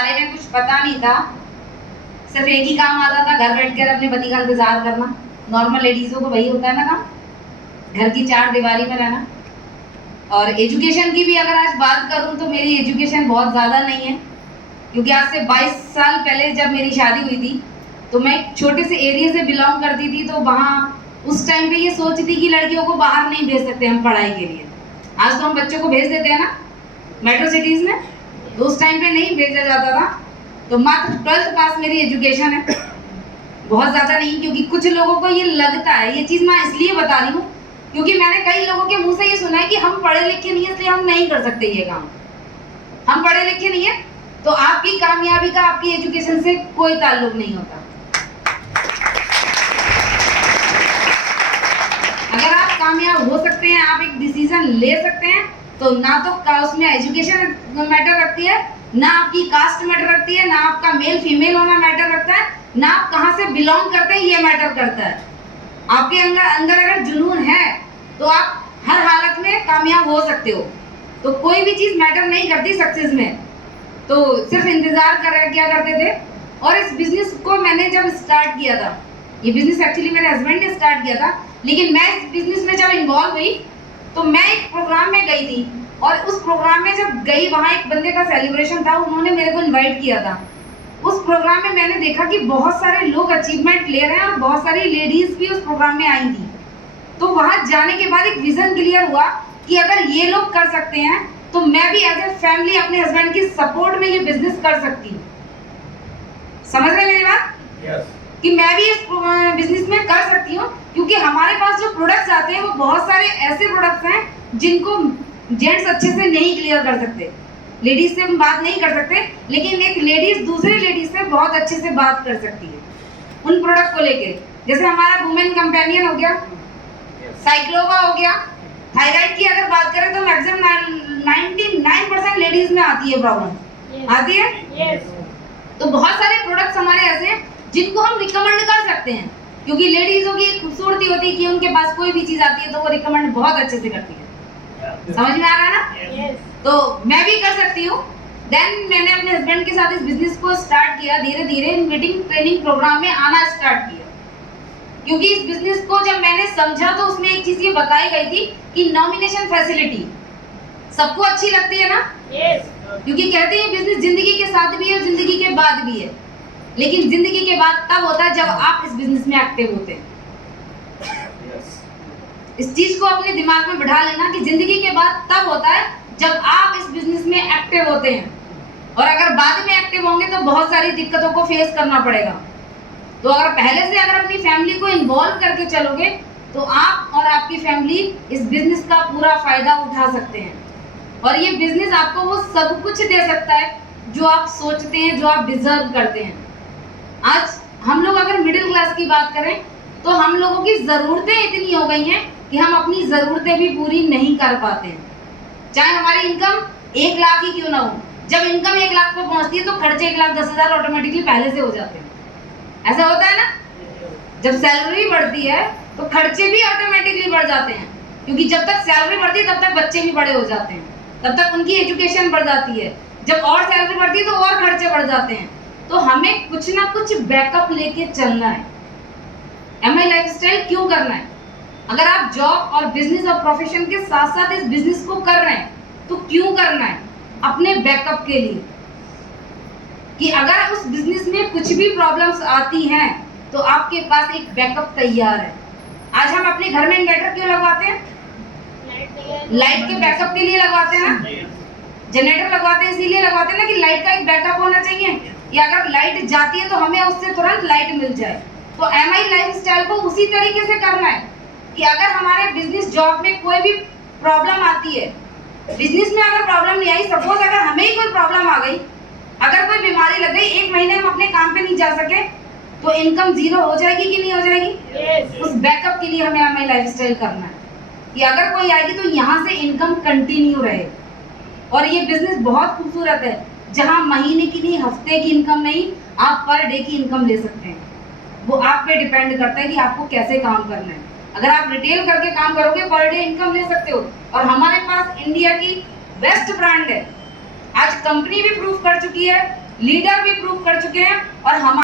बारे में कुछ पता नहीं था, सिर्फ एक ही काम आता था, घर बैठ कर अपने पति का इंतजार करना। नॉर्मल लेडीजों को वही होता है ना काम, घर की चार दीवारी में रहना। और एजुकेशन की भी अगर आज बात करूं तो मेरी एजुकेशन बहुत ज़्यादा नहीं है, क्योंकि आज से 22 साल पहले जब मेरी शादी हुई थी तो मैं एक छोटे से एरिया से बिलोंग करती थी। तो वहाँ उस टाइम पे ये सोच थी कि लड़कियों को बाहर नहीं भेज सकते हम पढ़ाई के लिए। आज तो हम बच्चों को भेज देते हैं ना मेट्रो सिटीज़ में, तो उस टाइम पे नहीं भेजा जाता था। तो मात्र 12th पास मेरी एजुकेशन है, बहुत ज़्यादा नहीं। क्योंकि कुछ लोगों को ये लगता है, ये चीज़ मैं इसलिए बता रही हूँ क्योंकि मैंने कई लोगों के मुंह से ये सुना है कि हम पढ़े लिखे नहीं है इसलिए हम नहीं कर सकते ये काम। हम पढ़े लिखे नहीं है तो आपकी कामयाबी का आपकी एजुकेशन से कोई ताल्लुक नहीं होता। अगर आप कामयाब हो सकते हैं, आप एक डिसीजन ले सकते हैं, तो ना तो उसमें एजुकेशन मैटर रखती है, ना आपकी कास्ट मैटर रखती है, ना आपका मेल फीमेल होना मैटर रखता है, ना आप कहाँ से बिलोंग करते हैं ये मैटर करता है। आपके अंदर अगर जुनून है तो आप हर हालत में कामयाब हो सकते हो। तो कोई भी चीज़ मैटर नहीं करती सक्सेस में। तो सिर्फ इंतज़ार किया करते थे। और इस बिज़नेस को मैंने जब स्टार्ट किया था, ये बिज़नेस एक्चुअली मेरे हस्बैंड ने स्टार्ट किया था, लेकिन मैं इस बिज़नेस में जब इन्वॉल्व हुई तो मैं एक प्रोग्राम में गई थी। और उस प्रोग्राम में जब गई, वहाँ एक बंदे का सेलिब्रेशन था, उन्होंने मेरे को इन्वाइट किया था। उस प्रोग्राम में मैंने देखा कि बहुत सारे लोग अचीवमेंट ले रहे हैं और बहुत सारी लेडीज़ भी उस प्रोग्राम में आई थी। तो वहाँ जाने के बाद एक विज़न क्लियर हुआ कि अगर ये लोग कर सकते हैं तो मैं भी एज ए फैमिली अपने हस्बैंड की सपोर्ट में ये बिजनेस कर सकती हूँ। समझ रहे मेरी बात? Yes. कि मैं भी इस बिजनेस में कर सकती हूँ, क्योंकि हमारे पास जो प्रोडक्ट्स आते हैं वो बहुत सारे ऐसे प्रोडक्ट्स हैं जिनको जेंट्स अच्छे से नहीं क्लियर कर सकते, लेडीज से हम बात नहीं कर सकते, लेकिन एक लेडीज दूसरे लेडीज से बहुत अच्छे से बात कर सकती है उन प्रोडक्ट को लेके। जैसे हमारा वुमेन कंपेनियन हो गया, साइक्लोवा हो गया, थायराइड की अगर बात करें तो मैक्सिमम 99% लेडीज में आती है प्रॉब्लम। आती है? तो बहुत सारे प्रोडक्ट्स हमारे ऐसे हैं जिनको हम रिकमेंड कर सकते हैं, क्योंकि लेडीजों की खूबसूरती होती है कि उनके पास कोई भी चीज आती है तो वो रिकमेंड बहुत अच्छे से करती है। समझ में आ रहा है ना? तो मैं भी कर सकती हूँ। देन मैंने अपने हस्बैंड के साथ इस बिजनेस को स्टार्ट किया, धीरे धीरे मीटिंग ट्रेनिंग प्रोग्राम में आना स्टार्ट किया। क्योंकि इस बिजनेस को जब मैंने समझा तो उसमें एक चीज ये बताई गई थी कि नॉमिनेशन फैसिलिटी सबको अच्छी लगती है ना? क्योंकि कहते हैं बिजनेस जिंदगी के साथ भी है और जिंदगी के बाद भी है, लेकिन जिंदगी के बाद तब होता है जब आप इस बिजनेस में एक्टिव होते हैं। इस चीज को अपने दिमाग में बिठा लेना कि जिंदगी के बाद तब होता है जब आप इस बिजनेस में एक्टिव होते हैं। और अगर बाद में एक्टिव होंगे तो बहुत सारी दिक्कतों को फेस करना पड़ेगा। तो अगर पहले से अगर अपनी फैमिली को इन्वॉल्व करके चलोगे तो आप और आपकी फैमिली इस बिजनेस का पूरा फायदा उठा सकते हैं। और ये बिजनेस आपको वो सब कुछ दे सकता है जो आप सोचते हैं, जो आप डिजर्व करते हैं। आज हम लोग अगर मिडिल क्लास की बात करें तो हम लोगों की ज़रूरतें इतनी हो गई हैं कि हम अपनी ज़रूरतें भी पूरी नहीं कर पाते हैं, चाहे हमारी इनकम 1 लाख ही क्यों ना हो। जब इनकम 1 लाख पर पहुंचती है तो खर्चे 1,10,000 ऑटोमेटिकली पहले से हो जाते हैं। ऐसा होता है ना? जब सैलरी बढ़ती है तो खर्चे भी ऑटोमेटिकली बढ़ जाते हैं, क्योंकि जब तक सैलरी बढ़ती है तब तक बच्चे भी बड़े हो जाते हैं, तब तक उनकी एजुकेशन बढ़ जाती है। जब और सैलरी बढ़ती है तो और खर्चे बढ़ जाते हैं। तो हमें कुछ ना कुछ बैकअप लेके चलना है। MI लाइफस्टाइल क्यों करना है? अगर आप जॉब और बिजनेस और प्रोफेशन के साथ साथ इस बिजनेस को कर रहे हैं तो क्यों करना है? अपने बैकअप के लिए, कि अगर उस बिजनेस में कुछ भी प्रॉब्लम्स आती हैं तो आपके पास एक बैकअप तैयार है। आज हम अपने घर में इन्वर्टर क्यों लगवाते हैं? लाइट के बैकअप के लिए लगवाते हैं ना। जनरेटर लगवाते हैं इसीलिए लगवाते हैं ना कि लाइट का एक बैकअप होना चाहिए, या अगर लाइट जाती है तो हमें उससे तुरंत लाइट मिल जाए। तो MI लाइफस्टाइल को उसी तरीके से करना है कि अगर हमारे बिजनेस जॉब में कोई भी प्रॉब्लम आती है, बिजनेस में अगर प्रॉब्लम नहीं आई, सपोज अगर हमें ही कोई प्रॉब्लम आ गई, अगर कोई बीमारी लग गई, 1 महीने हम अपने काम पे नहीं जा सके, तो इनकम 0 हो जाएगी कि नहीं हो जाएगी? उस बैकअप के लिए हमें MI लाइफस्टाइल करना है कि अगर कोई आएगी तो यहाँ से इनकम कंटिन्यू रहे। और ये बिजनेस बहुत खूबसूरत है, जहाँ महीने की नहीं, हफ्ते की इनकम नहीं, आप पर डे की इनकम ले सकते हैं। वो आप पे डिपेंड करता है कि आपको कैसे काम करना है। अगर आप रिटेल करके काम करोगे पर डे इनकम ले सकते हो। और हमारे पास इंडिया की बेस्ट ब्रांड है, आज कंपनी भी प्रूव कर चुकी है लीडर भी प्रूव कर चुके हैं और हम